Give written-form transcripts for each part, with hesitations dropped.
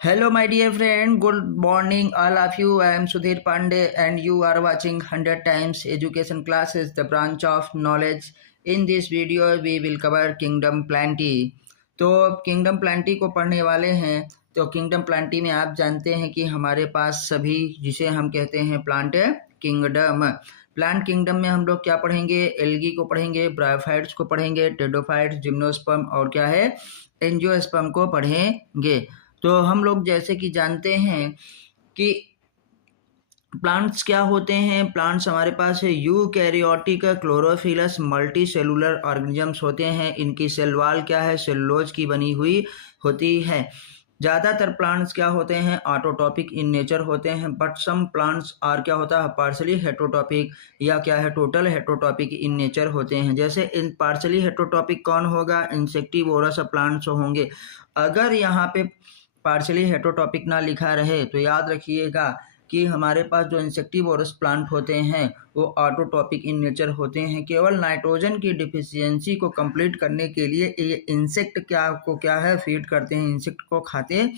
Hello, my dear friend. Good morning, all of you. I am Sudhir Pandey, and you are watching 100 Times Education Classes, the branch of knowledge. In this video, we will cover Kingdom Plenty. तो kingdom Plantae को पढ़ने वाले हैं। तो kingdom Plantae में आप जानते हैं कि हमारे पास सभी जिसे हम कहते हैं प्लांट किंगडम। प्लांट किंगडम में हम लोग क्या पढ़ेंगे? एल्गी को पढ़ेंगे, ब्रायोफाइट्स को पढ़ेंगे, टेडोफाइट्स, जिम्नोस्पर्म और क्या है एंजियोस्पर्म को पढ़ेंगे। तो हम लोग जैसे कि जानते हैं कि प्लांट्स क्या होते हैं। प्लांट्स हमारे पास है eukaryotic chlorophyllous multi cellular organisms होते हैं। इनकी सेल वॉल क्या है? सेलुलोज की बनी हुई होती है। ज़्यादातर प्लांट्स क्या होते हैं? ऑटोटॉपिक इन नेचर होते हैं, बट सम प्लांट्स आर क्या होता है? पार्शली हेटरोटॉपिक या क्या है? टोटल हेटरोटॉपिक इन नेचर होते हैं। जैसे इन पार्शली हेटरोटॉपिक कौन होगा? इंसेक्टिवोरस प्लांट्स होंगे। अगर यहाँ पे पार्शली हेटरोटॉपिक ना लिखा रहे तो याद रखिएगा कि हमारे पास जो इंसेक्टिवोरस प्लांट होते हैं वो ऑटोटॉपिक इन नेचर होते हैं। केवल नाइट्रोजन की डिफिशियंसी को कंप्लीट करने के लिए ये इंसेक्ट क्या है? फीड करते हैं, इंसेक्ट को खाते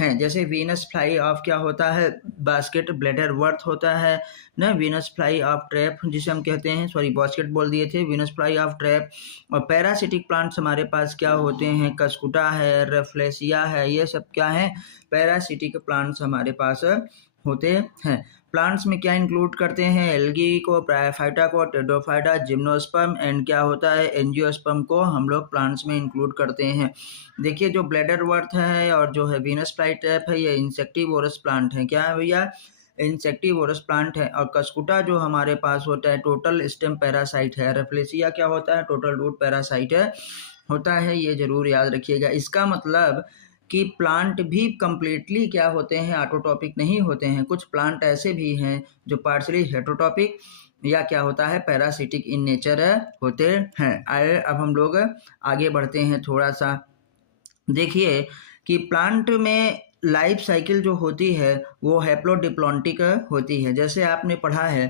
हैं। जैसे वीनस फ्लाई ऑफ क्या होता है? बास्केट ब्लैडर वर्थ होता है ना, वीनस फ्लाई ऑफ ट्रैप जिसे हम कहते हैं, सॉरी बास्केट बोल दिए थे, वीनस फ्लाई ऑफ ट्रैप। और पैरासिटिक प्लांट्स हमारे पास क्या होते हैं? कस्कुटा है, रेफ्लेसिया है, ये सब क्या है? पैरासिटिक प्लांट्स हमारे पास होते हैं। प्लांट्स में क्या इंक्लूड करते हैं? एल्गी को, ब्रायोफाइटा को, टेडोफाइटा, जिम्नोस्पर्म एंड क्या होता है? एंजियोस्पर्म को हम लोग प्लांट्स में इंक्लूड करते हैं। देखिए जो ब्लैडर वर्थ है और जो है वीनस फ्लाई ट्रैप है, ये इंसेक्टिवोरस प्लांट है। क्या है भैया? इंसेक्टिवोरस प्लांट है। और कस्कुटा जो हमारे पास होता है टोटल स्टेम पैरासाइट है। रेफ्लेसिया क्या होता है? टोटल रूट पैरासाइट होता है। ये जरूर याद रखिएगा। इसका मतलब कि प्लांट भी कंप्लीटली क्या होते हैं? ऑटोटॉपिक नहीं होते हैं। कुछ प्लांट ऐसे भी हैं जो पार्शली हेटरोटॉपिक या क्या होता है? पैरासिटिक इन नेचर होते हैं। आइए अब हम लोग आगे बढ़ते हैं थोड़ा सा। देखिए कि प्लांट में लाइफ साइकिल जो होती है वो हैप्लोडिप्लॉन्टिक होती है। जैसे आपने पढ़ा है,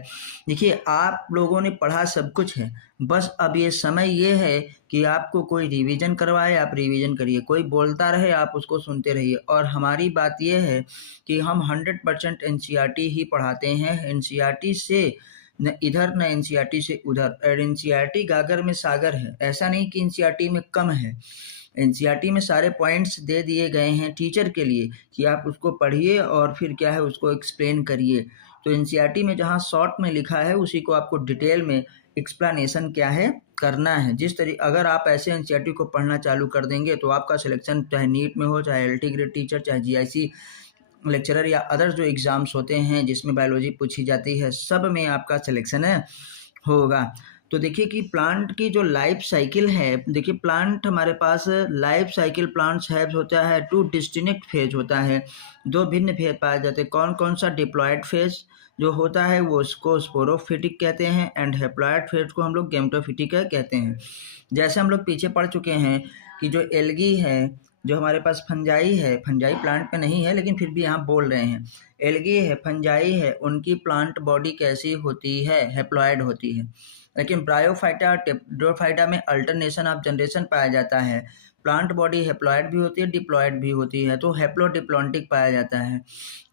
देखिए आप लोगों ने पढ़ा सब कुछ है, बस अब ये समय ये है कि आपको कोई रिवीजन करवाए, आप रिवीजन करिए। कोई बोलता रहे, आप उसको सुनते रहिए। और हमारी बात ये है कि हम 100% एनसीईआरटी ही पढ़ाते हैं। एनसीईआरटी से न इधर न एनसीईआरटी से उधर। और एनसीईआरटी गागर में सागर है, ऐसा नहीं कि एनसीईआरटी में कम है। एनसीईआरटी में सारे पॉइंट्स दे दिए गए हैं टीचर के लिए कि आप उसको पढ़िए और फिर क्या है उसको एक्सप्लेन करिए। तो एनसीईआरटी में जहाँ शॉर्ट में लिखा है उसी को आपको डिटेल में एक्सप्लेनेशन क्या है करना है। जिस तरीके अगर आप ऐसे एनसीईआरटी को पढ़ना चालू कर देंगे तो आपका सिलेक्शन चाहे नीट में हो, चाहे एलटी ग्रेड टीचर, चाहे जीआईसी लेक्चरर या अदर जो एग्ज़ाम्स होते हैं जिसमें बायोलॉजी पूछी जाती है, सब में आपका सिलेक्शन होगा। तो देखिए कि प्लांट की जो लाइफ साइकिल है, देखिए प्लांट हमारे पास लाइफ साइकिल प्लांट्स हैव होता है 2 डिस्टिंक्ट फेज होता है। 2 भिन्न फेज पाए जाते हैं। कौन कौन सा? डिप्लॉयड फेज जो होता है वो उसको स्पोरोफिटिक कहते हैं, एंड हैप्लॉयड फेज को हम लोग गैमेटोफिटिक कहते हैं। जैसे हम लोग पीछे पढ़ चुके हैं कि जो एल्गी है, जो हमारे पास फंजाई है, फंजाई प्लांट में नहीं है लेकिन फिर भी यहाँ बोल रहे हैं, एल्गी है, फंजाई है, उनकी प्लांट बॉडी कैसी होती है? हैप्लॉयड होती है। लेकिन ब्रायोफाइटा, टेट्रोफाइटा में अल्टरनेशन ऑफ जनरेशन पाया जाता है। प्लांट बॉडी हैप्लॉयड भी होती है, डिप्लॉयड भी होती है, तो हैप्लोडिप्लॉन्टिक पाया जाता है।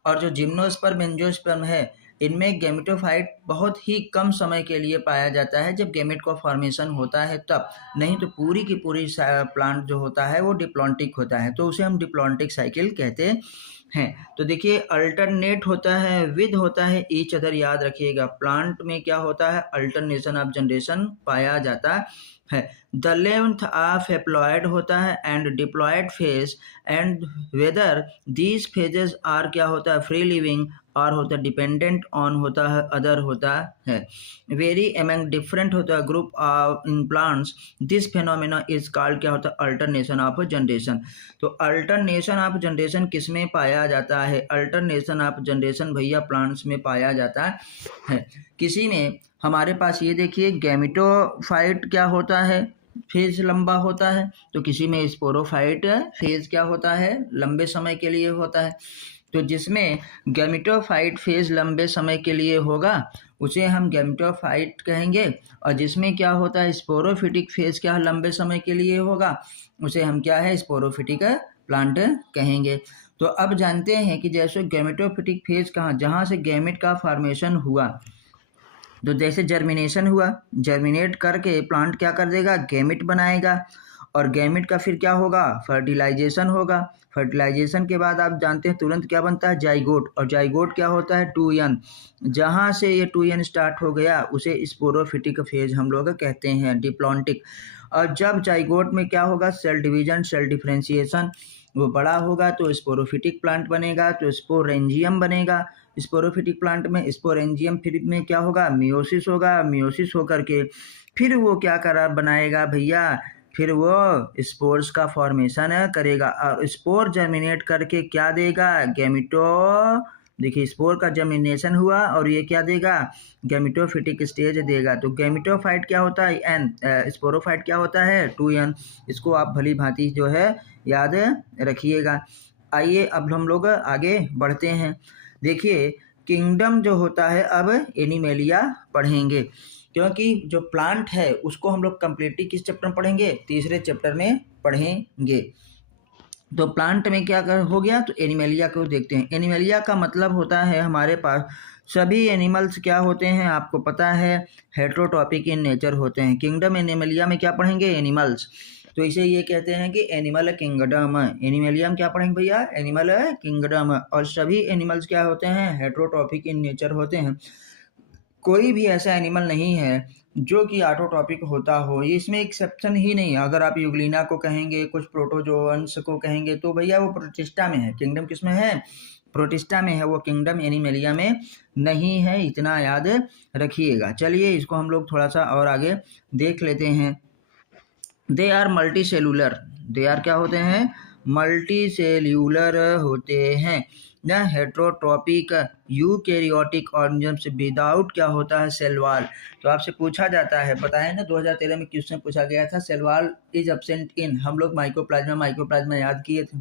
और जो जिम्नोस्पर्म, एंजियोस्पर्म है, इनमें गैमेटोफाइट बहुत ही कम समय के लिए पाया जाता है, जब गैमेट का फॉर्मेशन होता है तब। नहीं तो पूरी की पूरी प्लांट जो होता है वो डिप्लॉन्टिक होता है, तो उसे हम डिप्लॉन्टिक साइकिल कहते हैं। तो देखिए अल्टरनेट होता है, विद होता है, ईच अदर याद रखिएगा। प्लांट में क्या होता है? अल्टरनेशन ऑफ जनरेशन पाया जाता है। द लेंथ ऑफ हैप्लॉयड होता है and diploid phase, and whether these phases are क्या होता है? फ्री लिविंग और होता है डिपेंडेंट ऑन होता है अदर होता है। वेरी एमंग डिफरेंट होता है group of in plants. This phenomena is called क्या होता है? Alternation of generation. तो अल्टरनेशन ऑफ जनरेशन किस में पाया जाता है? अल्टरनेशन ऑफ जनरेशन भैया प्लांट्स में पाया जाता है। किसी में हमारे पास ये देखिए गैमेटोफाइट क्या होता है? फेज लंबा होता है। तो किसी में स्पोरोफाइट फेज क्या होता है? लंबे समय के लिए होता है। तो जिसमें गैमेटोफाइट फेज लंबे समय के लिए होगा उसे हम गैमेटोफाइट कहेंगे, और जिसमें क्या होता है? स्पोरोफिटिक फेज क्या लंबे समय के लिए होगा उसे हम क्या है? स्पोरोफिटिक प्लांट कहेंगे। तो अब जानते हैं कि जैसे गैमेटोफिटिक फेज कहाँ, जहाँ से गैमेट का फॉर्मेशन हुआ, तो जैसे जर्मिनेशन हुआ, जर्मिनेट करके प्लांट क्या कर देगा, गैमेट बनाएगा, और गैमेट का फिर क्या होगा, फर्टिलाइजेशन होगा। फर्टिलाइजेशन के बाद आप जानते हैं तुरंत क्या बनता है, जाइगोट, और जाइगोट क्या होता है, 2n। जहाँ से ये 2n स्टार्ट हो गया उसे स्पोरोफिटिक फेज हम लोग कहते हैं, डिप्लॉन्टिक। और जब जाइगोट में क्या होगा, सेल डिवीजन, सेल डिफ्रेंशिएशन, वो बड़ा होगा तो स्पोरोफिटिक प्लांट बनेगा, तो स्पोरेंजियम बनेगा। स्पोरोफिटिक प्लांट में स्पोरेंजियम फिर में क्या होगा, मियोसिस होगा, मियोसिस होकर के फिर वो क्या करा बनाएगा भैया, फिर वो स्पोर्स का फॉर्मेशन करेगा, और स्पोर जर्मिनेट करके क्या देगा, गैमेटो, देखिए स्पोर का जर्मिनेशन हुआ और ये क्या देगा, गैमेटोफिटिक स्टेज देगा। तो गैमेटोफाइट क्या होता है, एन, स्पोरोफाइट क्या होता है, 2n। इसको आप भली भांति जो है याद रखिएगा। आइए अब हम लोग आगे बढ़ते हैं। देखिए किंगडम जो होता है, अब एनिमेलिया पढ़ेंगे, क्योंकि जो प्लांट है उसको हम लोग कंप्लीटली किस चैप्टर में पढ़ेंगे, तीसरे चैप्टर में पढ़ेंगे। तो प्लांट में क्या कर हो गया, तो एनिमेलिया को देखते हैं। एनिमेलिया का मतलब होता है हमारे पास सभी एनिमल्स क्या होते हैं, आपको पता है हेट्रोटॉपिक इन नेचर होते हैं। किंगडम एनिमेलिया में क्या पढ़ेंगे, एनिमल्स, तो इसे ये कहते हैं कि एनिमल किंगडम। एनिमेलिया में क्या पढ़ेंगे भैया, एनिमल किंगडम। और सभी एनिमल्स क्या होते हैं, हेट्रोटॉपिक इन नेचर होते हैं। कोई भी ऐसा एनिमल नहीं है जो कि ऑटोटॉपिक होता हो, इसमें एक्सेप्शन ही नहीं है। अगर आप यूग्लिना को कहेंगे, कुछ प्रोटोजोअन्स को कहेंगे, तो भैया वो प्रोटिस्टा में है। किंगडम किस में है, प्रोटिस्टा में है, वो किंगडम एनिमेलिया में नहीं है, इतना याद रखिएगा। चलिए इसको हम लोग थोड़ा सा और आगे देख लेते हैं। They are multicellular, they are क्या होते हैं, मल्टी सेल्यूलर होते हैं। न हेट्रोट्रॉपिक यूकैरियोटिक ऑर्गेनिजम्स विदाउट क्या होता है, सेल वॉल। तो आपसे पूछा जाता है, पता है ना 2013 में क्वेश्चन पूछा गया था, cell wall is absent in, हम लोग माइकोप्लाज्मा याद किए थे,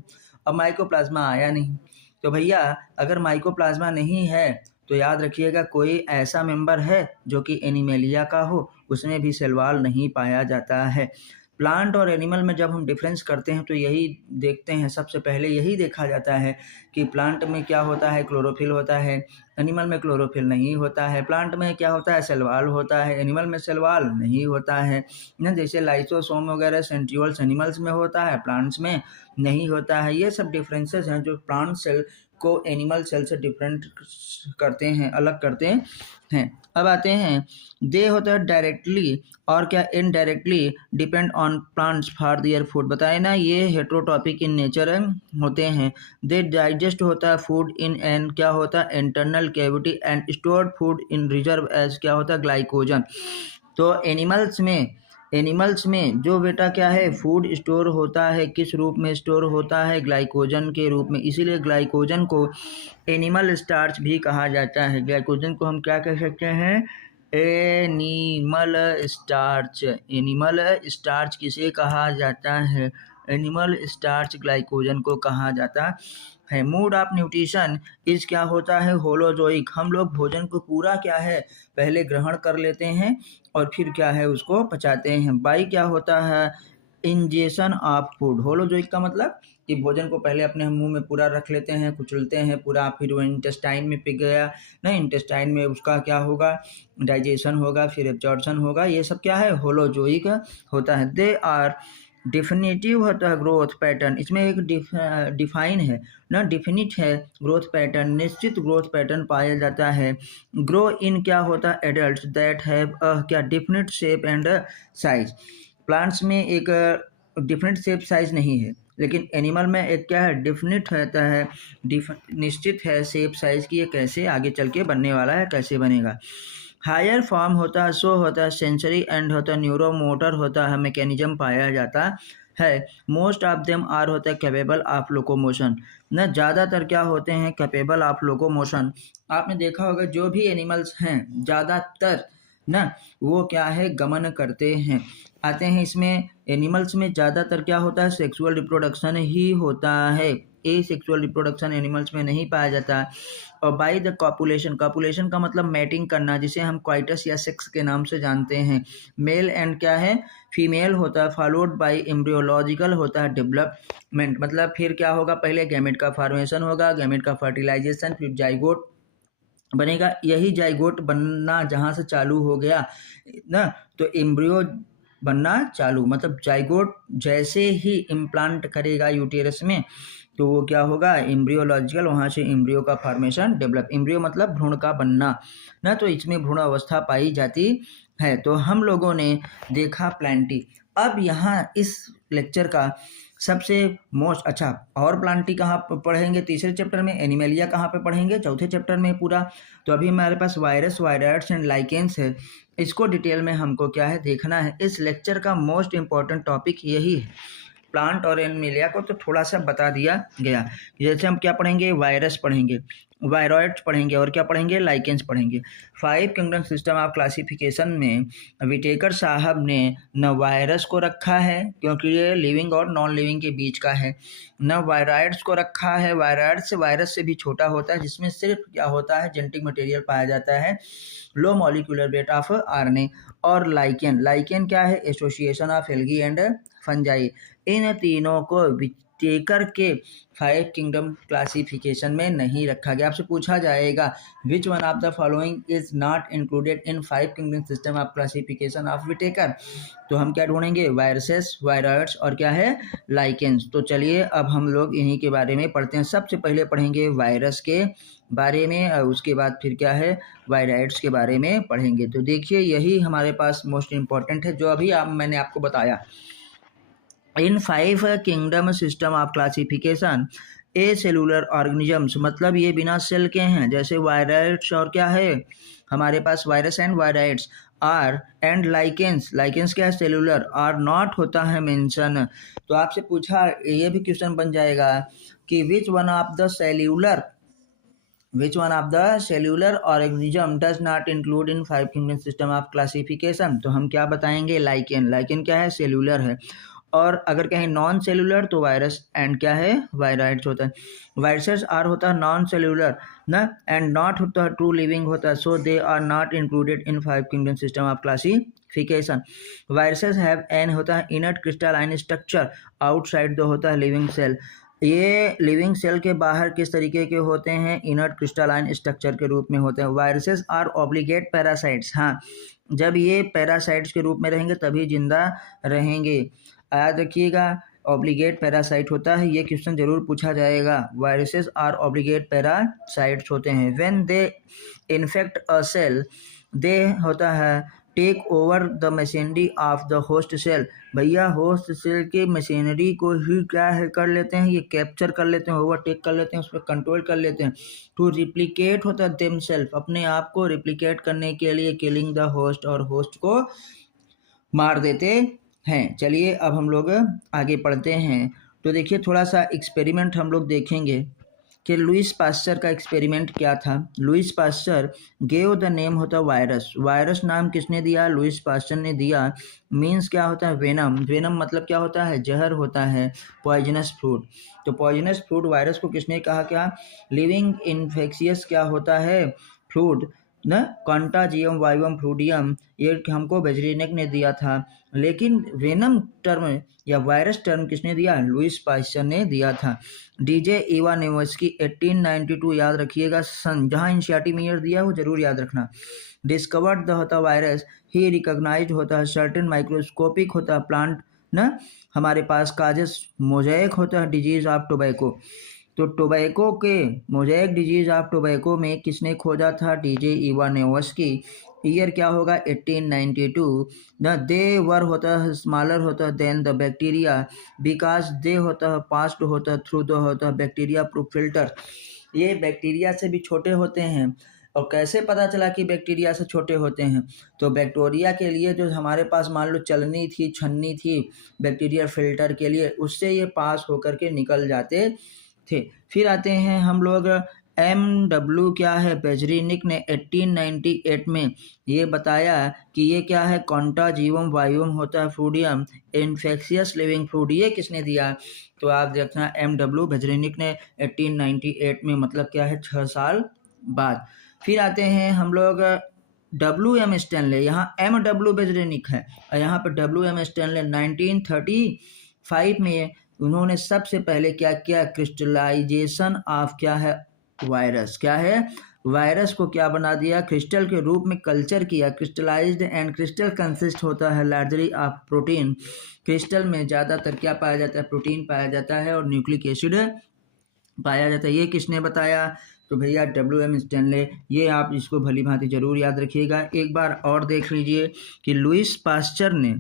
अब माइकोप्लाज्मा आया नहीं। तो भैया अगर माइकोप्लाज्मा नहीं है तो याद रखिएगा कोई ऐसा मेंबर है जो कि एनिमेलिया का हो, उसमें भी सेल वॉल नहीं पाया जाता है। प्लांट और एनिमल में जब हम डिफरेंस करते हैं तो यही देखते हैं, सबसे पहले यही देखा जाता है कि प्लांट में क्या होता है, क्लोरोफिल होता है, एनिमल में क्लोरोफिल नहीं होता है। प्लांट में क्या होता है, सेल वॉल होता है, एनिमल में सेल वॉल नहीं होता है ना। जैसे लाइसोसोम वगैरह सेंट्रियोल्स एनिमल्स में होता है, प्लांट्स में नहीं होता है। ये सब डिफरेंसेस हैं जो प्लांट सेल को एनिमल सेल से डिफरेंट करते हैं, अलग करते हैं। अब आते हैं, दे होता है डायरेक्टली और क्या indirectly depend on plants for their food, बताए ना, ये हेट्रोटॉपिक इन नेचर होते हैं। दे डाइजेस्ट होता है फूड इन एंड क्या होता है, internal cavity and stored food in reserve as क्या होता है, ग्लाइकोजन। तो एनिमल्स में जो बेटा क्या है, फूड स्टोर होता है, किस रूप में स्टोर होता है, ग्लाइकोजन के रूप में। इसीलिए ग्लाइकोजन को एनिमल स्टार्च भी कहा जाता है। ग्लाइकोजन को हम क्या कह सकते हैं, एनिमल स्टार्च। एनिमल स्टार्च किसे कहा जाता है, एनिमल स्टार्च ग्लाइकोजन को कहा जाता है। मूड ऑफ न्यूट्रिशन इस क्या होता है, होलोजोइक। हम लोग भोजन को पूरा क्या है, पहले ग्रहण कर लेते हैं और फिर क्या है उसको पचाते हैं। बाई क्या होता है, इंजेशन ऑफ फूड। होलोजोइक का मतलब कि भोजन को पहले अपने मुंह में पूरा रख लेते हैं, कुचलते हैं पूरा, फिर वो इंटेस्टाइन में पिघ गया ना, इंटेस्टाइन में उसका क्या होगा, डाइजेशन होगा, फिर एब्जॉर्प्शन होगा। ये सब क्या है, होलोजोइक होता है। दे आर डिफिनेटिव होता है ग्रोथ पैटर्न, इसमें एक डिफाइन है ना, डिफिनिट है ग्रोथ पैटर्न, निश्चित ग्रोथ पैटर्न पाया जाता है। ग्रो इन क्या होता है, एडल्ट दैट हैव क्या definite shape and size. Plants में एक डिफरेंट शेप साइज नहीं है, लेकिन एनिमल में एक क्या है, डिफिनिट रहता है, निश्चित है शेप साइज की, ये कैसे आगे चल के बनने वाला है, कैसे बनेगा। हायर फॉर्म होता है, सो होता है, सेंसरी एंड होता है, न्यूरोमोटर होता है, मैकेनिज्म पाया जाता है। मोस्ट ऑफ देम आर होता है कैपेबल ऑफ लोकोमोशन न, ज़्यादातर क्या होते हैं, कैपेबल ऑफ लोकोमोशन। आपने देखा होगा जो भी एनिमल्स हैं ज़्यादातर ना, वो क्या है, गमन करते हैं। आते हैं इसमें एनिमल्स में ज़्यादातर क्या होता है, सेक्सुअल रिप्रोडक्शन ही होता है। ए सेक्सुअल रिप्रोडक्शन एनिमल्स में नहीं पाया जाता। और बाई द कॉपुलेशन, कॉपुलेशन का मतलब मैटिंग करना, जिसे हम क्वाइटस या सेक्स के नाम से जानते हैं। मेल एंड क्या है, फीमेल होता है, फॉलोड बाई एम्ब्रियोलॉजिकल होता है डेवलपमेंट, मतलब फिर क्या होगा, पहले गैमेट का फॉर्मेशन होगा, गैमेट का फर्टिलाइजेशन, फिर जाइगोट बनेगा। यही जाइगोट बनना जहाँ से चालू हो गया ना, तो एम्ब्रियो बनना चालू, मतलब जाइगोट जैसे ही इम्प्लांट करेगा यूटेरस में, तो वो क्या होगा, एम्ब्रियोलॉजिकल, वहाँ से एम्ब्रियो का फॉर्मेशन डेवलप। एम्ब्रियो मतलब भ्रूण का बनना ना, तो इसमें भ्रूण अवस्था पाई जाती है। तो हम लोगों ने देखा प्लांटी। अब यहाँ इस लेक्चर का सबसे मोस्ट अच्छा, और प्लांटी कहाँ पढ़ेंगे, तीसरे चैप्टर में। एनिमेलिया कहाँ पे पढ़ेंगे, चौथे चैप्टर में पूरा। तो अभी हमारे पास वायरस, वायराइड्स एंड लाइकेंस है, इसको डिटेल में हमको क्या है देखना है। इस लेक्चर का मोस्ट इम्पॉर्टेंट टॉपिक यही है। प्लांट और एनिमेलिया को तो थोड़ा सा बता दिया गया। जैसे हम क्या पढ़ेंगे, वायरस पढ़ेंगे, वायरॉइड्स पढ़ेंगे, और क्या पढ़ेंगे, लाइकेंस पढ़ेंगे। 5 किंगडम सिस्टम ऑफ क्लासिफिकेशन में विटेकर साहब ने न वायरस को रखा है, क्योंकि ये लिविंग और नॉन लिविंग के बीच का है, न वायरॉइड्स को रखा है, वायरॉइड्स से वायरस से भी छोटा होता है, जिसमें सिर्फ क्या होता है, जेनेटिक मटेरियल पाया जाता है, low molecular weight of RNA. और लाइकेन, लाइकेन क्या है, association of algae and fungi. इन तीनों को विटेकर के 5 किंगडम क्लासिफिकेशन में नहीं रखा गया। आपसे पूछा जाएगा which one of the following is not included in 5 kingdom system of classification of Whittaker, तो हम क्या ढूंढेंगे, वायरसेस, वायरॉइड्स और क्या है, लाइकेंस। तो चलिए अब हम लोग इन्हीं के बारे में पढ़ते हैं। सबसे पहले पढ़ेंगे वायरस के बारे में, और उसके बाद फिर क्या है, वायरॉइड्स के बारे में पढ़ेंगे। तो देखिए यही हमारे पास मोस्ट इम्पॉर्टेंट है, जो अभी मैंने आपको बताया। इन 5 kingdom system of classification, A cellular organisms, मतलब ये बिना सेल के हैं, जैसे वायरस और क्या है हमारे पास, virus and viroids are and lichens, lichens क्या है, सेलुलर, आर नॉट होता है मेंशन। तो आपसे पूछा, ये भी क्वेश्चन बन जाएगा कि विच one of the cellular organism does not include in 5 kingdom system of classification, तो हम क्या बताएंगे, लाइकेन, लाइकेन क्या है, सेल्यूलर है। और अगर कहें नॉन सेलुलर, तो वायरस एंड क्या है, वायराइड्स होता है। वायरसेस आर होता है नॉन सेलुलर ना, एंड नॉट होता है ट्रू लिविंग होता है, so they are not included in 5 kingdom system of classification. Viruses have an होता है इनर्ट क्रिस्टलाइन स्ट्रक्चर, आउटसाइड दो होता है लिविंग सेल। ये लिविंग सेल के बाहर किस तरीके के होते हैं, इनर्ट क्रिस्टलाइन स्ट्रक्चर के रूप में होते हैं। वायरसेस आर ऑब्लिगेट पैरासाइट्स, हाँ, जब ये पैरासाइट्स के रूप में रहेंगे तभी जिंदा रहेंगे। याद रखिएगा, ऑब्लिगेट पैरासाइट होता है, ये क्वेश्चन जरूर पूछा जाएगा। वायरसेस आर ऑब्लिगेट पैरासाइट्स होते हैं। When they infect a cell, they होता है take over the machinery of the host cell, भैया होस्ट सेल के मशीनरी को ही क्या है कर लेते हैं, ये कैप्चर कर लेते हैं, ओवरटेक कर लेते हैं, उस पर कंट्रोल कर लेते हैं। टू रिप्लिकेट होता है देम सेल्फ, अपने आप को रिप्लिकेट करने के लिए, किलिंग द होस्ट, और होस्ट को मार देते हैं। चलिए अब हम लोग आगे पढ़ते हैं। तो देखिए थोड़ा सा एक्सपेरिमेंट हम लोग देखेंगे कि लुईस पास्चर का एक्सपेरिमेंट क्या था। Lewis pasture gave the name होता वायरस, वायरस नाम किसने दिया, लुईस पास्चर ने दिया। मीन्स क्या होता है, वेनम, वेनम मतलब क्या होता है, जहर होता है। पॉइजनस फ्रूट, तो पॉइजनस फ्रूट वायरस को किसने कहा, क्या लिविंग इन्फेक्शियस क्या होता है, फ्रूट न, कॉन्टाजियम वाइवम फ्लूडियम, ये हमको वेजरेनिक ने दिया था। लेकिन वेनम टर्म या वायरस टर्म किसने दिया, लुईस पास्चर ने दिया था। डीजे इवानोव्स्की 1892, याद रखिएगा सन, जहाँ इनिशिएटिव ईयर दिया वो जरूर याद रखना। डिस्कवर्ड द होता वायरस, ही रिकॉग्नाइज्ड होता है सर्टेन माइक्रोस्कोपिक होता है प्लांट ना, हमारे पास काजस मोजाइक होता है डिजीज ऑफ टोबैको। तो टोबैको के मोजाइक डिजीज ऑफ टोबैको में किसने खोजा था, डीजे इवानोव्स्की। ईयर क्या होगा, 1892। द दे वर होता है स्मॉलर होता है then the bacteria, because they होता है पास्ड होता है थ्रू द होता है बैक्टीरिया प्रूफ फिल्टर, ये बैक्टीरिया से भी छोटे होते हैं। और कैसे पता चला कि बैक्टीरिया से छोटे होते हैं, तो बैक्टीरिया के लिए जो हमारे पास मान लो चलनी थी, छन्नी थी बैक्टीरिया फिल्टर के लिए, उससे ये पास होकर के निकल जाते थे। फिर आते हैं हम लोग MW क्या है, बेजरिनिक ने 1898 में ये बताया कि ये क्या है, कॉन्टाजीवम वायुम होता है, फ्लूडियम इन्फेक्शियस लिविंग फ्लूड। ये किसने दिया, तो आप देखना MW बेजरिनिक ने 1898 में, मतलब क्या है 6 साल बाद। फिर आते हैं हम लोग WM स्टैनले, यहाँ MW बेजरेनिक है और यहाँ पर WM स्टैनले 1935 में उन्होंने सबसे पहले क्या किया, क्रिस्टलाइजेशन ऑफ क्या है, वायरस। क्या है, वायरस को क्या बना दिया, क्रिस्टल के रूप में कल्चर किया। क्रिस्टलाइज्ड एंड क्रिस्टल कंसिस्ट होता है लार्जली ऑफ प्रोटीन। क्रिस्टल में ज़्यादातर क्या पाया जाता है, प्रोटीन पाया जाता है और न्यूक्लिक एसिड पाया जाता है। ये किसने बताया, तो भैया WM स्टैनले। ये आप इसको भली भांति जरूर याद रखिएगा। एक बार और देख लीजिए कि लुइस पास्चर ने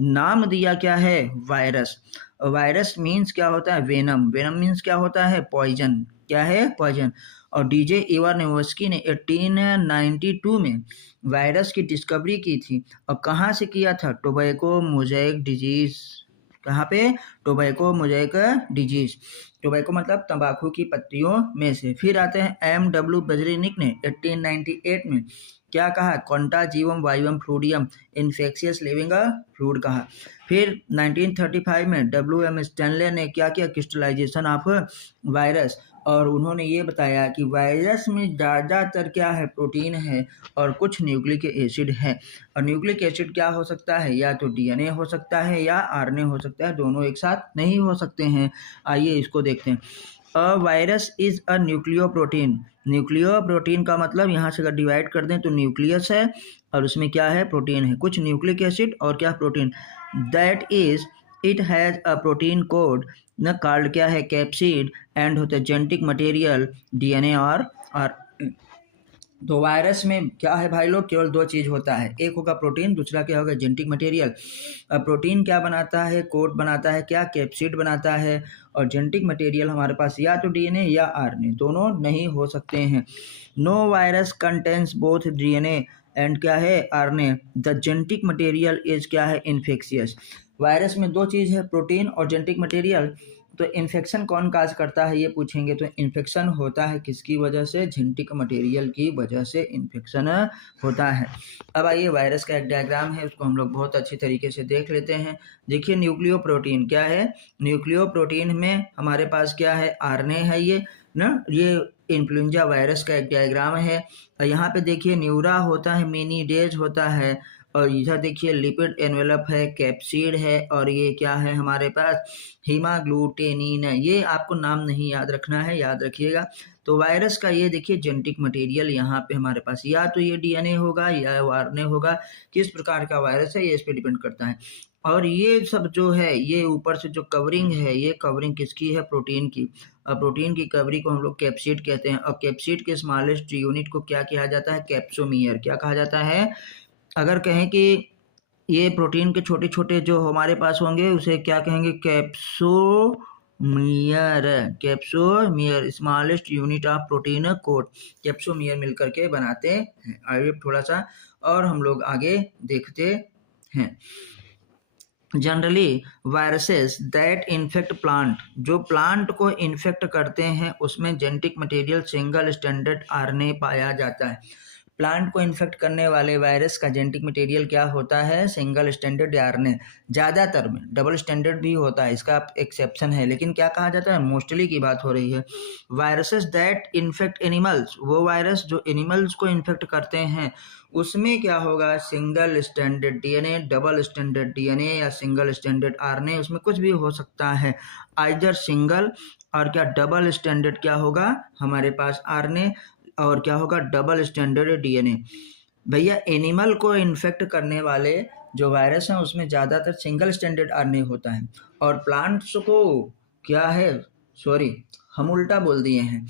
नाम दिया क्या है, वायरस। वायरस मीन्स क्या होता है, वेनम। वेनम मीन्स क्या होता है, पॉइजन। क्या है, पॉइजन। और DJ इवानोव्स्की ने 1892 में वायरस की डिस्कवरी की थी। और कहाँ से किया था, टोबैको मोज़ेक डिजीज। कहाँ पे, टोबैको मोज़ेक डिजीज। टोबैको मतलब तंबाकू की पत्तियों में से। फिर आते हैं MW बेजरेनिक ने 1898 में क्या कहा, कॉन्टाजीवम वायुम फ्लूडियम इन्फेक्शियस लिविंग फ्लूड कहा। फिर 1935 में WM स्टैनले ने क्या किया, क्रिस्टलाइजेशन ऑफ वायरस। और उन्होंने ये बताया कि वायरस में ज़्यादातर क्या है, प्रोटीन है और कुछ न्यूक्लिक एसिड है। और न्यूक्लिक एसिड क्या हो सकता है, या तो DNA हो सकता है या RNA हो सकता है, दोनों एक साथ नहीं हो सकते हैं। आइए इसको देखते हैं। A virus is a nucleo protein. Nucleo protein का मतलब यहाँ से अगर डिवाइड कर दें तो न्यूक्लियस है और उसमें क्या है, प्रोटीन है, कुछ न्यूक्लिक एसिड और क्या, protein. That is it has a protein code न कॉल्ड क्या है, कैप्सिड एंड होता है जेनेटिक मटेरियल DNA और तो वायरस में क्या है भाई लोग, केवल दो चीज़ होता है, एक होगा प्रोटीन, दूसरा क्या होगा, जेनेटिक मटेरियल। प्रोटीन क्या बनाता है, कोड बनाता है, क्या, कैप्सिड बनाता है। और जेनेटिक मटेरियल हमारे पास या तो DNA या RNA, दोनों नहीं हो सकते हैं। No virus contains both DNA and क्या है, RNA। The genetic material is क्या है, इन्फेक्शियस। वायरस में दो चीज़ है, प्रोटीन और जेनेटिक मटेरियल। तो इन्फेक्शन कौन काज करता है, ये पूछेंगे तो इन्फेक्शन होता है किसकी वजह से, जेनेटिक मटेरियल की वजह से इन्फेक्शन होता है। अब आइए वायरस का एक डायग्राम है, उसको हम लोग बहुत अच्छी तरीके से देख लेते हैं। देखिए न्यूक्लियो प्रोटीन क्या है, न्यूक्लियो प्रोटीन में हमारे पास क्या है, RNA है ये ना, ये इन्फ्लुएंजा वायरस का एक डायग्राम है। और यहाँ पे देखिए न्यूरा होता है, मिनी डेज होता है, और इधर देखिए लिपिड एनवेलप है, कैप्सिड है, और ये क्या है हमारे पास, हीमाग्लूटेनिन है। ये आपको नाम नहीं याद रखना है, याद रखिएगा। तो वायरस का ये देखिए जेनेटिक मटेरियल यहाँ पे हमारे पास या तो ये DNA होगा या RNA होगा। किस प्रकार का वायरस है ये इस पर डिपेंड करता है। और ये सब जो है, ये ऊपर से जो कवरिंग है, ये कवरिंग किसकी है, प्रोटीन की। और प्रोटीन की कवरिंग को हम लोग कैप्सिड कहते हैं। और कैप्सिड के स्मॉलेस्ट यूनिट को क्या कहा जाता है, कैप्सोमियर। क्या कहा जाता है, अगर कहें कि ये प्रोटीन के छोटे छोटे जो हमारे पास होंगे उसे क्या कहेंगे, capsomere. Capsomere smallest unit of protein code, capsomere मिलकर के बनाते हैं। आइए थोड़ा सा और हम लोग आगे देखते हैं। Generally viruses that infect plant, जो प्लांट को इन्फेक्ट करते हैं उसमें genetic material single standard RNA पाया जाता है। प्लांट को इन्फेक्ट करने वाले वायरस का जेनेटिक मटेरियल क्या होता है, सिंगल स्टैंडर्ड RNA। ज़्यादातर में डबल स्टैंडर्ड भी होता है, इसका एक्सेप्शन है, लेकिन क्या कहा जाता है, मोस्टली की बात हो रही है। वायरसेस दैट इन्फेक्ट एनिमल्स, वो वायरस जो एनिमल्स को इन्फेक्ट करते हैं उसमें क्या होगा, single standard DNA, double standard DNA या सिंगल स्टैंडर्ड RNA, उसमें कुछ भी हो सकता है। आइदर सिंगल और क्या, डबल स्टैंडर्ड क्या होगा हमारे पास, RNA, और क्या होगा, डबल स्टैंडर्ड DNA। भैया एनिमल को इन्फेक्ट करने वाले जो वायरस हैं उसमें ज़्यादातर सिंगल स्टैंडर्ड RNA होता है। और प्लांट्स को क्या है, सॉरी हम उल्टा बोल दिए हैं,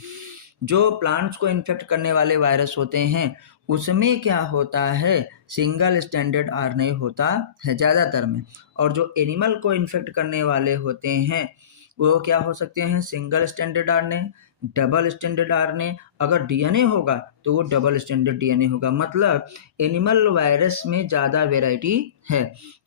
जो प्लांट्स को इन्फेक्ट करने वाले वायरस होते हैं उसमें क्या होता है, सिंगल स्टैंडर्ड RNA होता है ज़्यादातर में। और जो एनिमल को इन्फेक्ट करने वाले होते हैं वो क्या हो सकते हैं, single standard RNA, double standard RNA। अगर DNA होगा तो वो डबल स्टैंडर्ड DNA होगा। मतलब एनिमल वायरस में ज़्यादा वेराइटी है।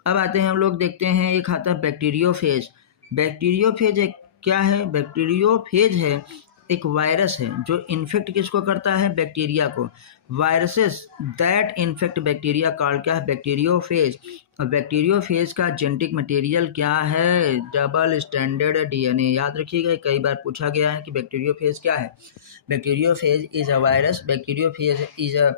अब आते हैं हम लोग देखते हैं, एक आता है बैक्टीरियोफेज। बैक्टीरियोफेज एक क्या है, बैक्टीरियोफेज है एक वायरस है जो इन्फेक्ट किसको करता है, बैक्टीरिया को। Viruses that infect bacteria called क्या है, बैक्टीरियोफेज। और बैक्टीरियोफेज का जेनेटिक मटेरियल क्या है, डबल स्टैंडर्ड डीएनए। याद रखिएगा, कई बार पूछा गया है कि बैक्टीरियोफेज क्या है। Bacteriophage is a virus, bacteriophage is a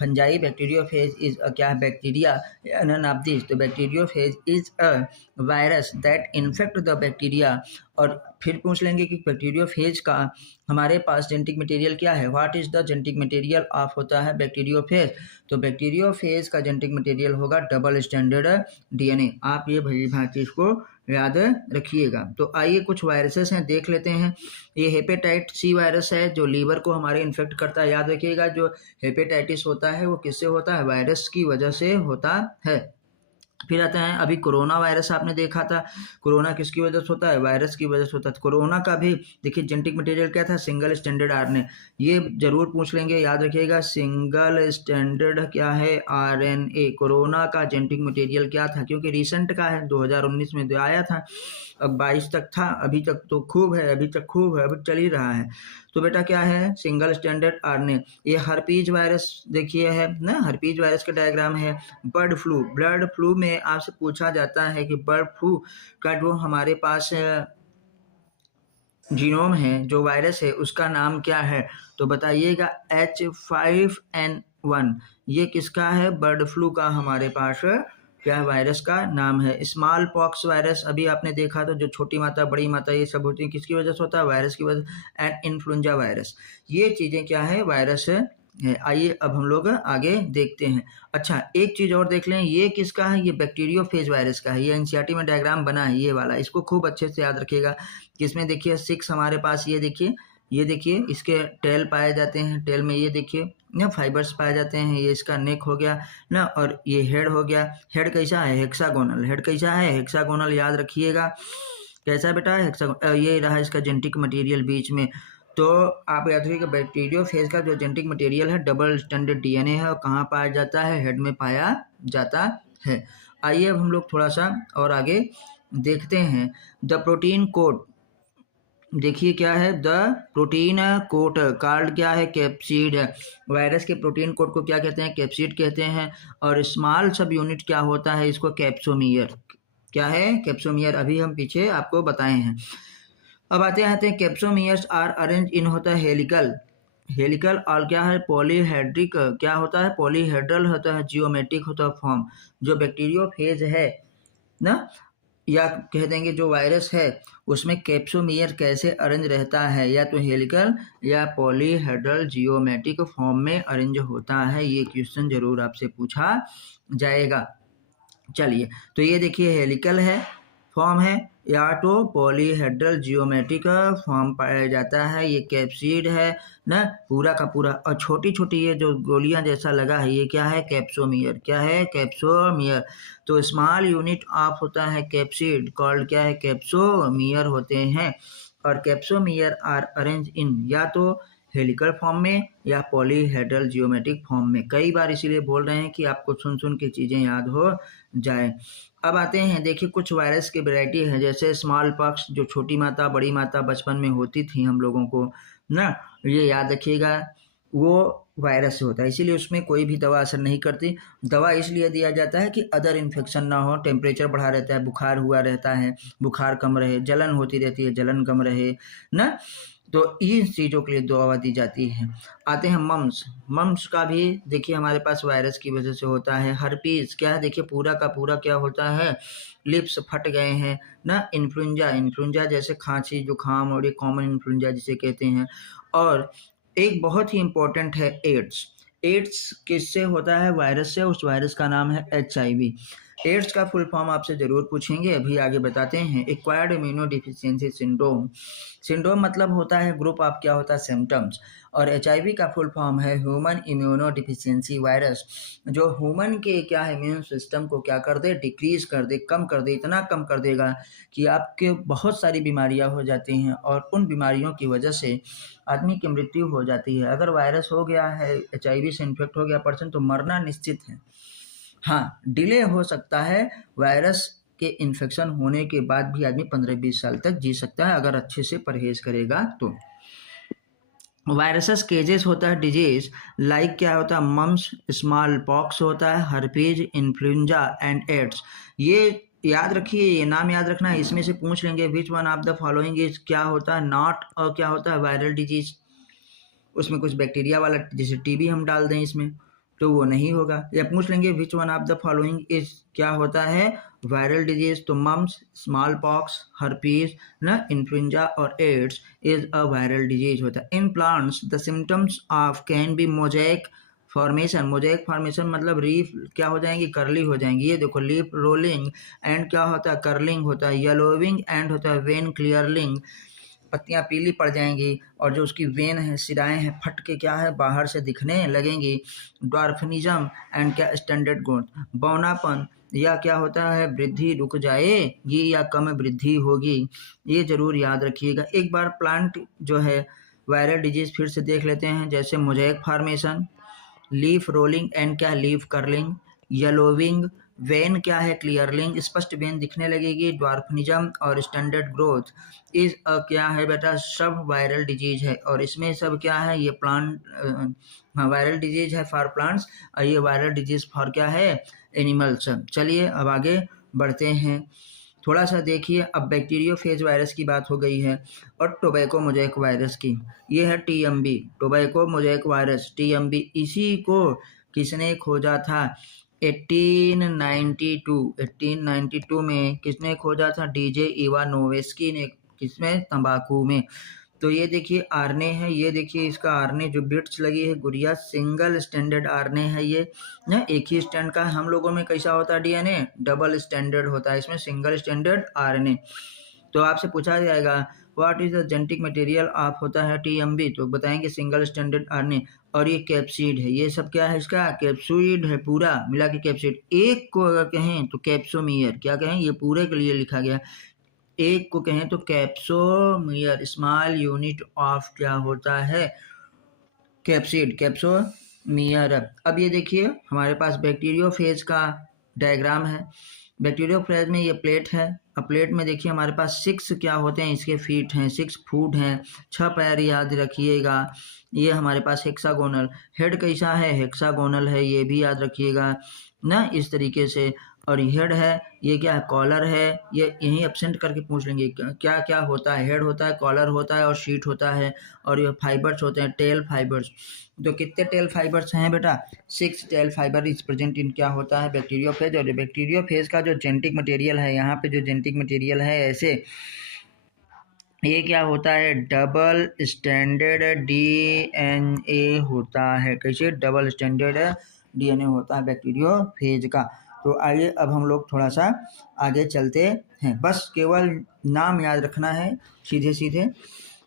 fungi, bacteriophage is a क्या है, बैक्टीरिया, नन ऑफ दिस। तो bacteriophage is a virus that infect the bacteria. और फिर पूछ लेंगे कि बैक्टीरियोफेज का हमारे पास जेनेटिक मटेरियल क्या है, what is the genetic material of होता है बैक्टीरियोफेज। तो बैक्टीरियोफेज का जेनेटिक मटेरियल होगा डबल स्टैंडर्ड डीएनए। आप ये भली भांति इसको याद रखिएगा। तो आइए कुछ वायरसेस हैं देख लेते हैं। ये हेपेटाइट सी वायरस है जो लीवर को हमारे इन्फेक्ट करता है। याद रखिएगा, जो हेपेटाइटिस होता है वो किससे होता है, वायरस की वजह से होता है। फिर आते हैं, अभी कोरोना वायरस आपने देखा था, कोरोना किसकी वजह से होता है, वायरस की वजह से होता है। कोरोना का भी देखिए जेनेटिक मटेरियल क्या था, सिंगल स्टैंडर्ड आरएनए। ये जरूर पूछ लेंगे, याद रखिएगा, सिंगल स्टैंडर्ड क्या है, आरएनए। कोरोना का जेनेटिक मटेरियल क्या था, क्योंकि रिसेंट का है, 2019 में आया था, अब 22 तक था, अभी तक तो खूब है, अभी तक खूब है, अभी चल ही रहा है। तो बेटा क्या है, सिंगल स्टैंडर्ड आरएनए। ये हर्पीज वायरस देखिए है ना, हर्पीज वायरस का डायग्राम है। बर्ड फ्लू, बर्ड फ्लू में आपसे पूछा जाता है कि बर्ड फ्लू का जो हमारे पास जीनोम है, जो वायरस है, उसका नाम क्या है, तो बताइएगा H5N1। ये किसका है, बर्ड फ्लू का हमारे पास क्या वायरस का नाम है। स्मॉल पॉक्स वायरस अभी आपने देखा, तो जो छोटी माता बड़ी माता ये सब होती है, किसकी वजह से होता है, वायरस की वजह। एंड इन्फ्लुएंजा वायरस, ये चीज़ें क्या है, वायरस है। आइए अब हम लोग आगे देखते हैं। अच्छा, एक चीज़ और देख लें, ये किसका है, ये बैक्टीरियोफेज वायरस का है। ये एनसीईआरटी में डायग्राम बना है ये वाला, इसको खूब अच्छे से याद रखिएगा। किसमें देखिए 6 हमारे पास, ये देखिए इसके टेल पाए जाते हैं, टेल में ये देखिए ना फाइबर्स पाए जाते हैं। ये इसका नेक हो गया ना, और ये हेड हो गया। हेड कैसा है, हेक्सागोनल। हेड कैसा है, हेक्सागोनल, याद रखिएगा। कैसा है बेटा, हेक्सागोनल। ये रहा इसका जेनेटिक मटेरियल बीच में। तो आप याद रखिएगा, बैक्टीरियोफेज का जो जेनेटिक मटेरियल है डबल स्टैंडर्ड डीएनए है, और कहाँ पाया जाता है, हेड में पाया जाता है। आइए अब हम लोग थोड़ा सा और आगे देखते हैं। द प्रोटीन कोड, देखिए क्या है, द प्रोटीन कोड कार्ड क्या है, कैप्सिड है। वायरस के प्रोटीन कोड को क्या कहते हैं, कैप्सिड कहते हैं। और स्मॉल सब यूनिट क्या होता है, इसको कैप्सोमियर। क्या है, कैप्सोमियर, अभी हम पीछे आपको बताए हैं। अब आते हैं कैप्सोमियर्स आर अरेंज इन होता है हेलिकल, हेलिकल, और क्या है, पॉलीहेड्रिक, क्या होता है, पॉलीहेड्रल होता है, जियोमेट्रिक होता है फॉर्म। जो बैक्टीरियोफेज है ना, या कह देंगे जो वायरस है, उसमें कैप्सोमियर कैसे अरेंज रहता है, या तो हेलिकल या पॉलीहेड्रल जियोमेट्रिक फॉर्म में अरेंज होता है। ये क्वेश्चन जरूर आपसे पूछा जाएगा। चलिए, तो ये देखिए हेलिकल है फॉर्म है, या तो पॉलीहेड्रल जियोमेट्रिक फॉर्म पाया जाता है। ये कैप्सिड है ना, पूरा का पूरा। और छोटी छोटी ये जो गोलियां जैसा लगा है, ये क्या है, कैप्सोमियर। क्या है, कैप्सोमियर। तो स्मॉल यूनिट ऑफ होता है कैप्सिड, कॉल्ड क्या है, कैप्सोमियर होते हैं। और कैप्सोमियर आर अरेंज इन, या तो हेलिकल फॉर्म में या पॉलीहेड्रल जियोमेट्रिक फॉर्म में। कई बार इसीलिए बोल रहे हैं कि आपको सुन सुन के चीज़ें याद हो जाए। अब आते हैं, देखिए कुछ वायरस की वैरायटी है, जैसे स्मॉल पॉक्स, जो छोटी माता बड़ी माता बचपन में होती थी हम लोगों को ना, ये याद रखिएगा, वो वायरस से होता है, इसीलिए उसमें कोई भी दवा असर नहीं करती। दवा इसलिए दिया जाता है कि अदर इन्फेक्शन ना हो, टेम्परेचर बढ़ा रहता है, बुखार हुआ रहता है, बुखार कम रहे, जलन होती रहती है, जलन कम रहे ना, तो इन चीज़ों के लिए दवा दी जाती है। आते हैं मम्स, मम्स का भी देखिए हमारे पास वायरस की वजह से होता है। हर्पीज क्या है, देखिए पूरा का पूरा क्या होता है, लिप्स फट गए हैं ना। इन्फ्लुएंजा, इन्फ्लुएंजा जैसे खांसी जुकाम, और ये कॉमन इन्फ्लुएंजा जिसे कहते हैं। और एक बहुत ही इम्पोर्टेंट है एड्स। एड्स किससे होता है, वायरस से, उस वायरस का नाम है HIV। एड्स का फुल फॉर्म आपसे जरूर पूछेंगे, अभी आगे बताते हैं। Acquired immuno deficiency syndrome, syndrome मतलब होता है ग्रुप ऑफ क्या होता है, सिम्टम्स। और HIV का फुल फॉर्म है ह्यूमन इम्यूनो डिफिशियंसी वायरस, जो ह्यूमन के क्या है, इम्यून सिस्टम को क्या कर दे, डिक्रीज कर दे, कम कर दे, इतना कम कर देगा कि आपके बहुत सारी बीमारियां हो जाती हैं, और उन बीमारियों की वजह से आदमी की मृत्यु हो जाती है। अगर वायरस हो गया है, HIV से इन्फेक्ट हो गया पर्सन, तो मरना निश्चित है। हाँ, डिले हो सकता है, वायरस के इन्फेक्शन होने के बाद भी आदमी 15-20 साल तक जी सकता है, अगर अच्छे से परहेज करेगा तो। वायरसेस केजेस होता है डिजीज लाइक क्या होता है, मम्स, स्मॉल पॉक्स होता है, हर्पीज, इन्फ्लुएंजा एंड एड्स। ये याद रखिए, ये नाम याद रखना है। इसमें से पूछ लेंगे which one of the following is क्या होता है नॉट, और क्या होता है वायरल डिजीज। उसमें कुछ बैक्टीरिया वाला जैसे टीबी हम डाल दें इसमें तो वो नहीं होगा। या पूछ लेंगे which one of the following is क्या होता है वायरल डिजीज, तो मम्स, स्मॉल पॉक्स, हर्पीज ना, इन्फ्लुएंजा और AIDS is a viral disease होता है। In plants the symptoms of can be mosaic formation. Mosaic formation मतलब लीफ क्या हो जाएंगी, करली हो जाएंगी। ये देखो लीफ रोलिंग एंड क्या होता है, करलिंग होता है। येलोविंग एंड होता है वेन क्लियरलिंग, पत्तियां पीली पड़ जाएंगी और जो उसकी वेन है, सिराएं हैं, फट के क्या है बाहर से दिखने लगेंगी। डॉर्फिनिज्म एंड क्या स्टैंडर्ड ग्रोथ, बौनापन या क्या होता है वृद्धि रुक जाएगी या कम वृद्धि होगी। ये जरूर याद रखिएगा। एक बार प्लांट जो है वायरल डिजीज फिर से देख लेते हैं, जैसे mosaic formation, leaf rolling and क्या लीफ कर्लिंग, येलोविंग, वेन क्या है क्लियरलिंग, स्पष्ट वेन दिखने लगेगी, ड्वार्फनिज्म और स्टैंडर्ड ग्रोथ इज क्या है बेटा सब वायरल डिजीज है। और इसमें सब क्या है, ये प्लांट वायरल डिजीज है फॉर प्लांट्स और ये वायरल डिजीज फॉर क्या है एनिमल्स। चलिए अब आगे बढ़ते हैं। थोड़ा सा देखिए, अब बैक्टीरियोफेज वायरस की बात हो गई है और टोबैको मोज़ेक वायरस की। ये है TMB, tobacco mosaic virus, TMB. इसी को किसने खोजा था 1892 में किसने खोजा था, डीजे इवानोवेस्की ने। किसमें, तंबाकू में। तो ये देखिए आरने है, ये देखिए इसका आरने जो बिट्स लगी है गुड़िया, सिंगल स्टैंडर्ड आरने है ये ना, एक ही स्टैंड का। हम लोगों में कैसा होता है डीएनए, डबल स्टैंडर्ड होता है, इसमें सिंगल स्टैंडर्ड आरने। तो आपसे पूछा जाएगा what is the genetic material of होता है टीएमबी, तो बताएंगे सिंगल स्टैंडर्ड आरने। और ये कैप्सिड है, ये सब क्या है इसका कैप्सूड है, पूरा मिला के कैप्सिड। एक को अगर कहें तो कैप्सोमियर, क्या कहें ये पूरे के लिए लिखा गया। एक को कहें तो कैप्सोमियर, स्मॉल यूनिट ऑफ क्या होता है कैप्सिड, कैप्सोमियर। अब ये देखिए हमारे पास बैक्टीरियोफेज का डायग्राम है। बैक्टीरियोफेज में ये प्लेट है। अब प्लेट में देखिए हमारे पास 6 क्या होते हैं इसके फीट हैं, 6 फुट हैं, 6 पैर याद रखिएगा। ये हमारे पास हेक्सागोनल हेड कैसा है, हेक्सागोनल है, ये भी याद रखिएगा ना इस तरीके से। और हेड है, ये क्या है कॉलर है, ये यहीं एब्सेंट करके पूछ लेंगे क्या क्या होता है। हेड होता है, कॉलर होता है और शीट होता है। और ये फाइबर्स होते हैं, टेल फाइबर्स। तो कितने टेल फाइबर्स हैं बेटा, 6 tail fibre is present in क्या होता है बैक्टीरियोफेज। और बैक्टीरियोफेज का जो जेनेटिक मटेरियल है, यहाँ पे जो जेनेटिक मटेरियल है ऐसे, ये क्या होता है डबल स्टैंडर्ड डीएनए होता है। कैसे, डबल स्टैंडर्ड डीएनए होता है बैक्टीरियोफेज का। तो आइए अब हम लोग थोड़ा सा आगे चलते हैं, बस केवल नाम याद रखना है सीधे सीधे।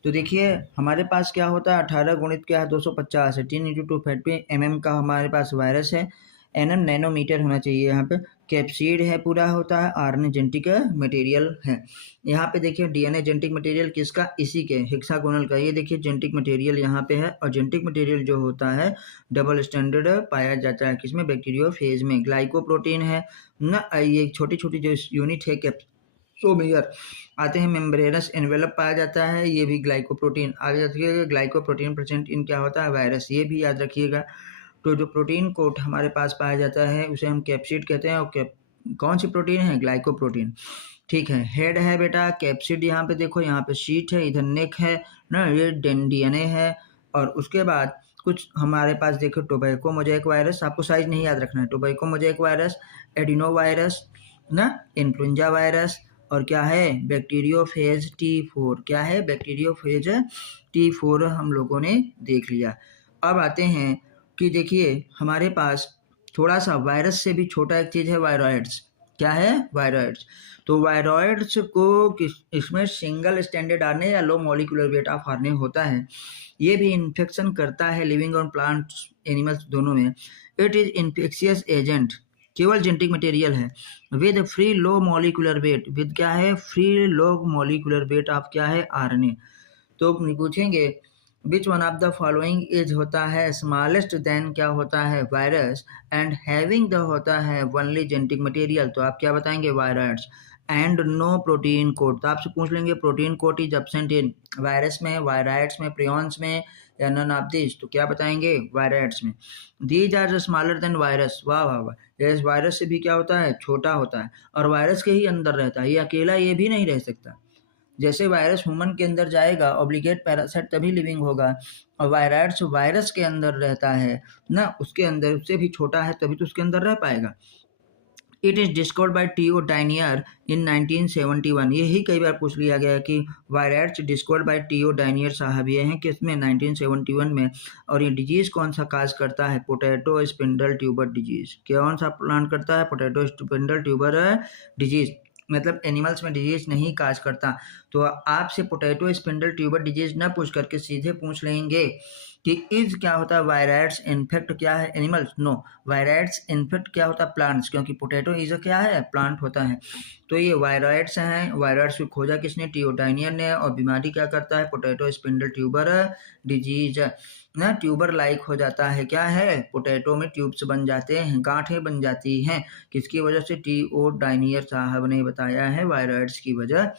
तो देखिए हमारे पास क्या होता है 18 गुणित क्या है 250 है, 10⁻2 mm का हमारे पास वायरस है। एनएम नैनोमीटर होना चाहिए। यहाँ पे कैप्सिड है पूरा होता है, आरएनए जेनेटिक मटेरियल है। यहाँ पे देखिए डीएनए जेनेटिक मटेरियल किसका, इसी के हेक्सागोनल का। ये देखिए जेनेटिक मटेरियल यहाँ पे है। और जेनेटिक मटेरियल जो होता है डबल स्टैंडर्ड पाया जाता है किसमें, बैक्टीरियोफेज में। ग्लाइकोप्रोटीन है ना, ये छोटी छोटी जो यूनिट है कैप्सोमियर आते हैं। मेम्ब्रेनस एनवेलप पाया जाता है, ये भी ग्लाइकोप्रोटीन आगे रखिएगा। ग्लाइकोप्रोटीन प्रेजेंट इन क्या होता है वायरस, ये भी याद रखिएगा। तो जो प्रोटीन कोट हमारे पास पाया जाता है उसे हम कैप्सिड कहते हैं। और कौन सी प्रोटीन है, ग्लाइकोप्रोटीन। ठीक है, हेड है बेटा कैप्सिड, यहाँ पे देखो, यहाँ पे शीट है, इधर नेक है ना, ये डीएनए है। और उसके बाद कुछ हमारे पास देखो टोबैको मोज़ेक वायरस, आपको साइज नहीं याद रखना है। Tobacco mosaic virus, adeno virus ना, इन्फ्लुएंजा वायरस, और क्या है बैक्टीरियोफेज T4। क्या है बैक्टीरियोफेज T4 हम लोगों ने देख लिया। अब आते हैं कि देखिए हमारे पास थोड़ा सा वायरस से भी छोटा एक चीज़ है वायरॉइड्स। क्या है वायरॉइड्स। तो वायरॉइड्स को इसमें सिंगल स्टैंडर्ड आरएनए या लो मॉलिक्यूलर वेट ऑफ आरएनए होता है। ये भी इन्फेक्शन करता है लिविंग और प्लांट्स एनिमल्स दोनों में। इट इज इन्फेक्शियस एजेंट, केवल जेनेटिक मटेरियल है। With free low molecular wait, with क्या है free low molecular weight of क्या है आरएनए। तो पूछेंगे विच one of the following is होता है स्मॉलेस्ट देन क्या होता है वायरस एंड हैविंग द होता है ओनली जेनेटिक मटेरियल। तो आप क्या बताएंगे virus. And no protein coat. तो आपसे पूछ लेंगे protein coat is absent in virus में, वायराइड्स में, प्रियॉन्स में, या नन ऑफ दिस। तो क्या बताएंगे? वायराइड्स में। These are smaller than virus. वाह वाह वाह, ये वायरस से भी क्या होता है? छोटा होता है, और वायरस के ही अंदर रहता है, ये अकेला ये भी नहीं रह सकता। जैसे वायरस ह्यूमन के अंदर जाएगा, ऑब्लिगेट पैरासाइट तभी लिविंग होगा, और वायराइड्स वायरस के अंदर रहता है ना, उसके अंदर उससे भी छोटा है तभी तो उसके अंदर रह पाएगा। It is discovered by T O. Diener in 1971। यही कई बार पूछ लिया गया कि viroids discovered by T O. Diener साहब ये हैं किसमें? 1971 में। और ये डिजीज कौन सा काज करता है? Potato spindle tuber disease. कौन सा प्लांट करता है? Potato spindle tuber disease. मतलब एनिमल्स में डिजीज नहीं काज करता। तो आपसे पोटैटो स्पिंडल ट्यूबर डिजीज न पूछ करके सीधे पूछ लेंगे कि इज क्या होता है? वायराइड्स इन्फेक्ट क्या है? एनिमल्स? नो, वायराइड्स इन्फेक्ट क्या होता है? प्लांट्स, क्योंकि पोटैटो इज क्या है? प्लांट होता है। तो ये वायराइड्स हैं। वायराइड्स को खोजा किसने? टी.ओ. डायनियर ने। और बीमारी क्या करता है? पोटैटो स्पिंडल ट्यूबर डिजीज ना। ट्यूबर लाइक हो जाता है, क्या है? पोटैटो में ट्यूब्स बन जाते हैं, गांठें बन जाती हैं। किसकी वजह से? टी.ओ. डायनियर साहब ने बताया है, वायराइड्स की वजह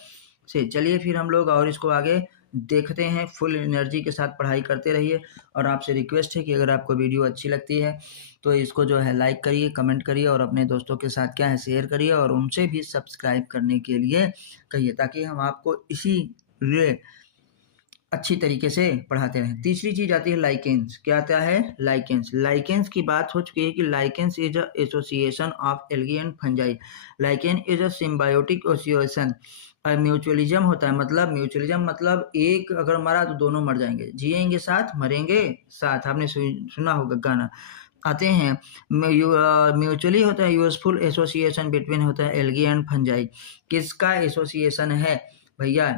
से। चलिए फिर हम लोग और इसको आगे देखते हैं। फुल एनर्जी के साथ पढ़ाई करते रहिए, और आपसे रिक्वेस्ट है कि अगर आपको वीडियो अच्छी लगती है तो इसको जो है लाइक करिए, कमेंट करिए, और अपने दोस्तों के साथ क्या है शेयर करिए, और उनसे भी सब्सक्राइब करने के लिए कहिए, ताकि हम आपको इसी लिए अच्छी तरीके से पढ़ाते रहें। तीसरी चीज आती है लाइकेंस। क्या आता है? लाइकेंस। लाइकेंस की बात हो चुकी है कि lichens is a association of algae and fungi. Lichen is a symbiotic association. Mutualism होता है, मतलब म्यूचुअलिज्म मतलब एक अगर मरा तो दोनों मर जाएंगे, जिएंगे साथ मरेंगे साथ। आपने सुना होगा गाना। आते हैं म्यूचुअली होता है यूजफुल एसोसिएशन बिटवीन होता है एल्गी एंड फंजाई। किसका एसोसिएशन है भैया?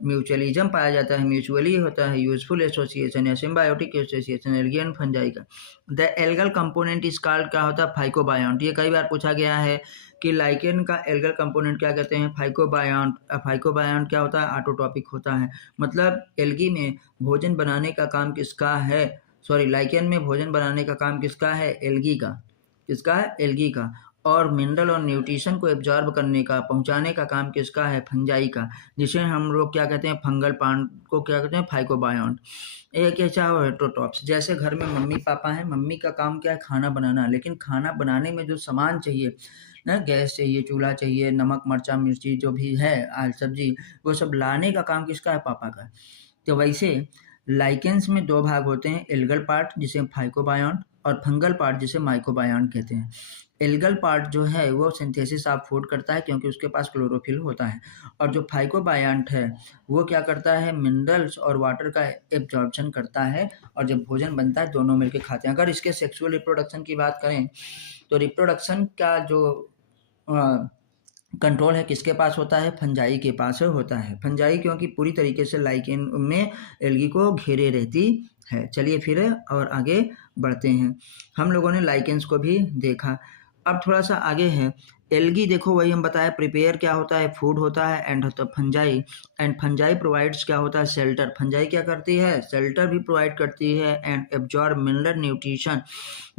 म्यूचुअलिज्म पाया जाता है, म्यूचुअली होता है यूजफुल एसोसिएशन या symbiotic association algae and fungi का। The algal component is called क्या होता है? फाइकोबायोंट। ये कई बार पूछा गया है कि लाइकेन का एल्गल कंपोनेंट क्या कहते हैं? फाइकोबायोंट। फाइकोबायोंट क्या होता है? ऑटोट्रॉपिक होता है। मतलब एल्गी में भोजन बनाने का काम किसका है? सॉरी, लाइकेन में भोजन बनाने का काम किसका है? एल्गी का। किसका है? एल्गी का। और मिनरल और न्यूट्रिशन को एब्जॉर्ब करने का, पहुंचाने का काम किसका है? फंजाई का, जिसे हम लोग क्या कहते हैं? फंगल प्लांट को क्या कहते हैं? फाइकोबायोंट। एक ऐसा हेटेरोट्रॉप्स। जैसे घर में मम्मी पापा हैं, मम्मी का काम क्या है? खाना बनाना, लेकिन खाना बनाने में जो सामान चाहिए ना, गैस चाहिए, चूल्हा चाहिए, नमक मर्चा मिर्ची जो भी है, सब्जी, वो सब लाने का काम किसका है? पापा का। तो वैसे लाइकेंस में दो भाग होते हैं, एल्गल पार्ट जिसे फाइकोबायोंट, और फंगल पार्ट जिसे माइकोबायोंट कहते हैं। एल्गल पार्ट जो है वो सिंथेसिस ऑफ फूड करता है, क्योंकि उसके पास क्लोरोफिल होता है। और जो फाइकोबायोंट है वो क्या करता है? मिनरल्स और वाटर का एब्जॉर्प्शन करता है, और जब भोजन बनता है दोनों मिलकर खाते हैं। अगर इसके सेक्सुअल रिप्रोडक्शन की बात करें तो रिप्रोडक्शन का जो कंट्रोल है किसके पास होता है? फंजाई के पास होता है। फंजाई क्योंकि पूरी तरीके से लाइकेन में एल्गी को घेरे रहती है। चलिए फिर और आगे बढ़ते हैं। हम लोगों ने लाइकेंस को भी देखा, अब थोड़ा सा आगे है। एल्गी देखो, वही हम बताया, प्रिपेयर क्या होता है? फूड होता है। एंड होता है फंजाई, एंड फंजाई प्रोवाइड्स क्या होता है? शेल्टर। फंजाई क्या करती है? शेल्टर भी प्रोवाइड करती है। And absorb mineral nutrition.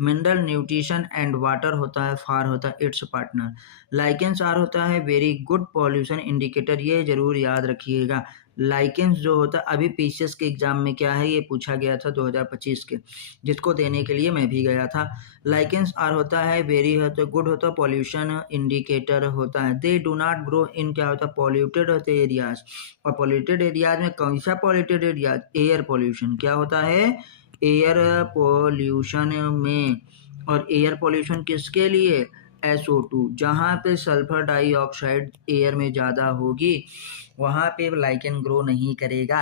Mineral nutrition and water होता है, फार होता है इट्स पार्टनर। लाइकेंस आर होता है वेरी गुड पॉल्यूशन इंडिकेटर। ये जरूर याद रखिएगा। लाइकेंस जो होता है, अभी पीसीएस के एग्जाम में क्या है ये पूछा गया था 2025 के, जिसको देने के लिए मैं भी गया था। लाइकेंस आर होता है वेरी होता है गुड होता है पॉल्यूशन इंडिकेटर होता है। They do not grow in क्या होता है? पॉल्यूटेड होते एरियाज। और पॉल्यूटेड एरियाज में कौन सा पॉल्यूटेड एरियाज? Air pollution. क्या होता है? एयर पॉल्यूशन में। और एयर पॉल्यूशन किसके लिए? SO2। जहाँ पे सल्फर डाइऑक्साइड एयर में ज़्यादा होगी वहाँ पे लाइकेन ग्रो नहीं करेगा।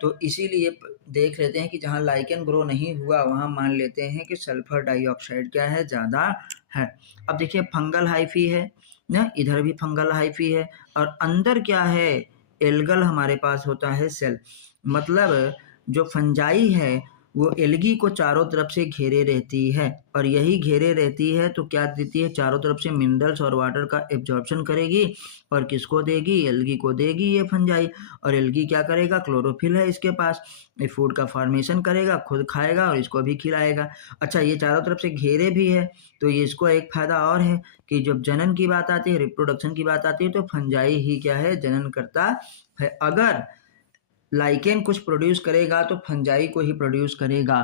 तो इसीलिए देख लेते हैं कि जहाँ लाइकेन ग्रो नहीं हुआ वहाँ मान लेते हैं कि सल्फर डाइऑक्साइड क्या है? ज़्यादा है। अब देखिए फंगल हाइफी है ना, इधर भी फंगल हाइफी है, और अंदर क्या है? एल्गल हमारे पास होता है सेल। मतलब जो फंजाई है वो एल्गी को चारों तरफ से घेरे रहती है, और यही घेरे रहती है तो क्या देती है, चारों तरफ से मिनरल्स और वाटर का एब्जॉर्प्शन करेगी, और किसको देगी, एल्गी को देगी ये फंजाई। और एल्गी क्या करेगा, क्लोरोफिल है इसके पास, ये फूड का फॉर्मेशन करेगा, खुद खाएगा और इसको भी खिलाएगा। अच्छा, ये चारों तरफ से घेरे भी है, तो ये इसको एक फायदा और है कि जब जनन की बात आती है, रिप्रोडक्शन की बात आती है, तो फंजाई ही क्या है, जनन करता है। अगर लाइकेन कुछ प्रोड्यूस करेगा तो फंजाई को ही प्रोड्यूस करेगा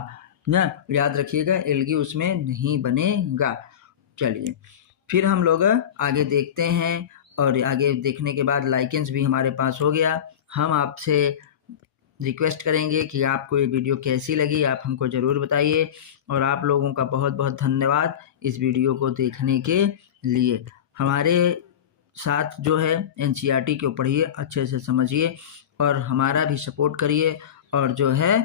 ना, याद रखिएगा, एल्गी उसमें नहीं बनेगा। चलिए फिर हम लोग आगे देखते हैं, और आगे देखने के बाद लाइकेंस भी हमारे पास हो गया। हम आपसे रिक्वेस्ट करेंगे कि आपको ये वीडियो कैसी लगी, आप हमको ज़रूर बताइए, और आप लोगों का बहुत बहुत धन्यवाद इस वीडियो को देखने के लिए। हमारे साथ जो है एनसीईआरटी को पढ़िए, अच्छे से समझिए, और हमारा भी सपोर्ट करिए, और जो है